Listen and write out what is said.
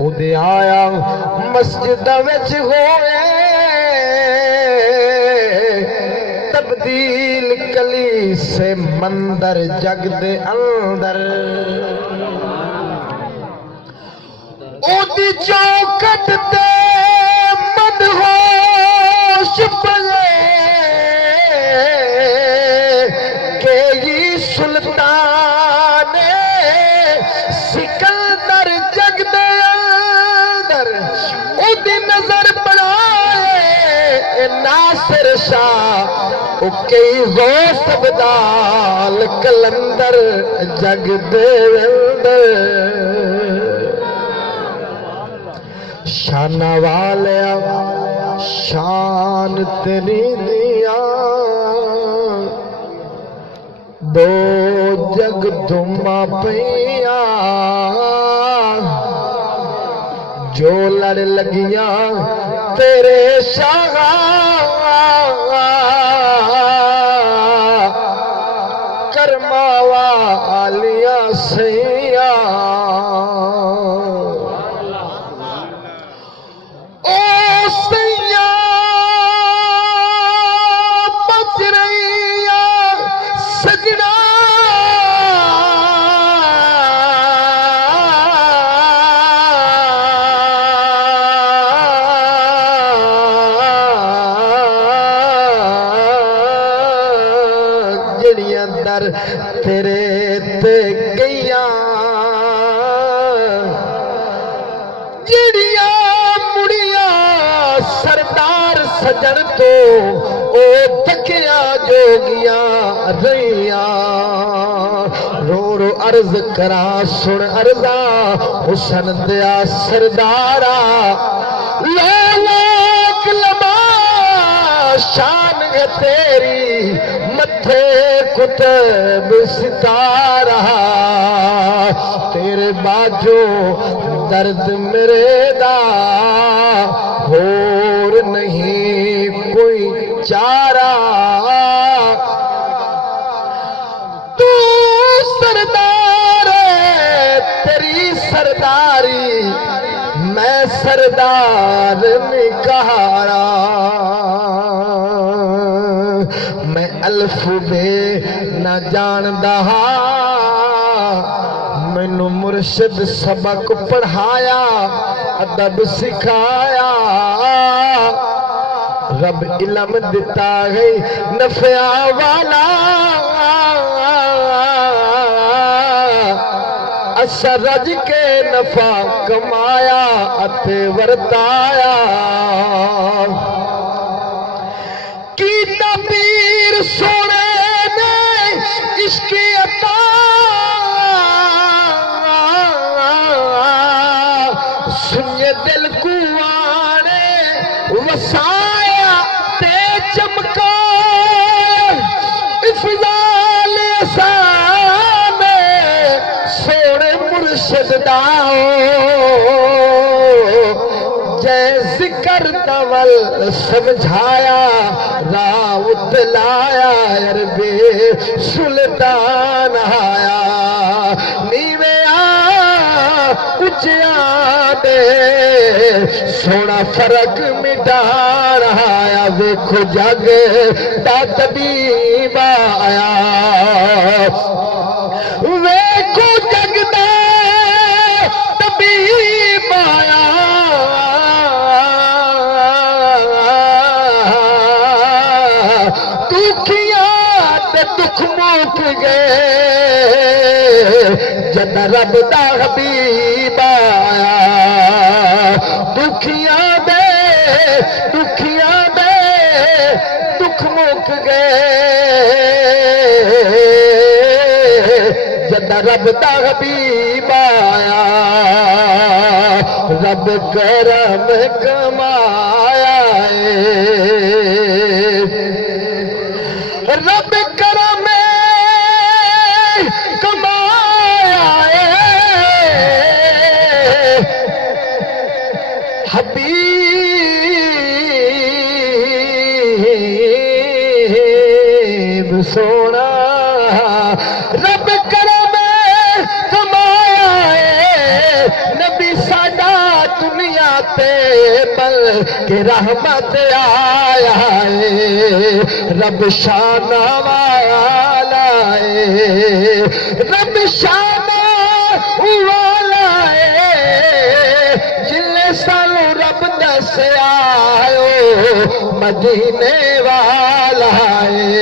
اودے آیا مسجد وچ ہوئے تبدیل کلی سے مندر جگ دے اندر اودی چوکٹ تے مدہوش پلے کہ یہ سلطان سکندر جگ دے اندر اودی نظر پڑائے ناصر شاہ کئی غوث بدال کلندر جگ دے اندر شان والیا شان تیری دیا دو جگ دھما پیا جو لڑ لگیاں تیرے شاہ کرما والیاں سیاں تیرے تے گئیاں جڑیاں مڑیاں سردار سجن تو او تکیاں جوگیاں رہیاں رو رو عرض کرا سن عرضا حسن دیا سردارا لاک لما شان ہے تیری متھے کتب ستارہ تیرے باجو درد میرے دا اور نہیں کوئی چارہ تو سردار تیری سرداری میں سردار نکارا میں الف بے نہ جاندہ مینو مرشد سبق پڑھایا ادب سکھایا رب علم دیتا ہے نفع والا اثر رج کے نفع کمایا اتے ورتایا پیر سونے نے عشق عطا سنیے دل کوانے وسایا تے چمکا افضال احسان سونے مرشد داؤ جے ذکر دول سمجھایا راوت لایا عربی سلطان آیا نیوے اچیاں دے سونا فرق مٹا رہا ویکھو جگ دا طبیب آیا ویکھو جگ دا طبیب آیا دکھ موک گئے جد رب دا حبیب آیا دکھیاں دے دکھ موک گئے جد رب دا حبیب آیا رب کرم کمایا رب کرم کمایا حبیب سونا رب کرم کمایا نبی ساڈا کہ رحمت آیا ہے رب شان والا ہے رب شان والا ہے جن سانو رب دسیا مدینے والا ہے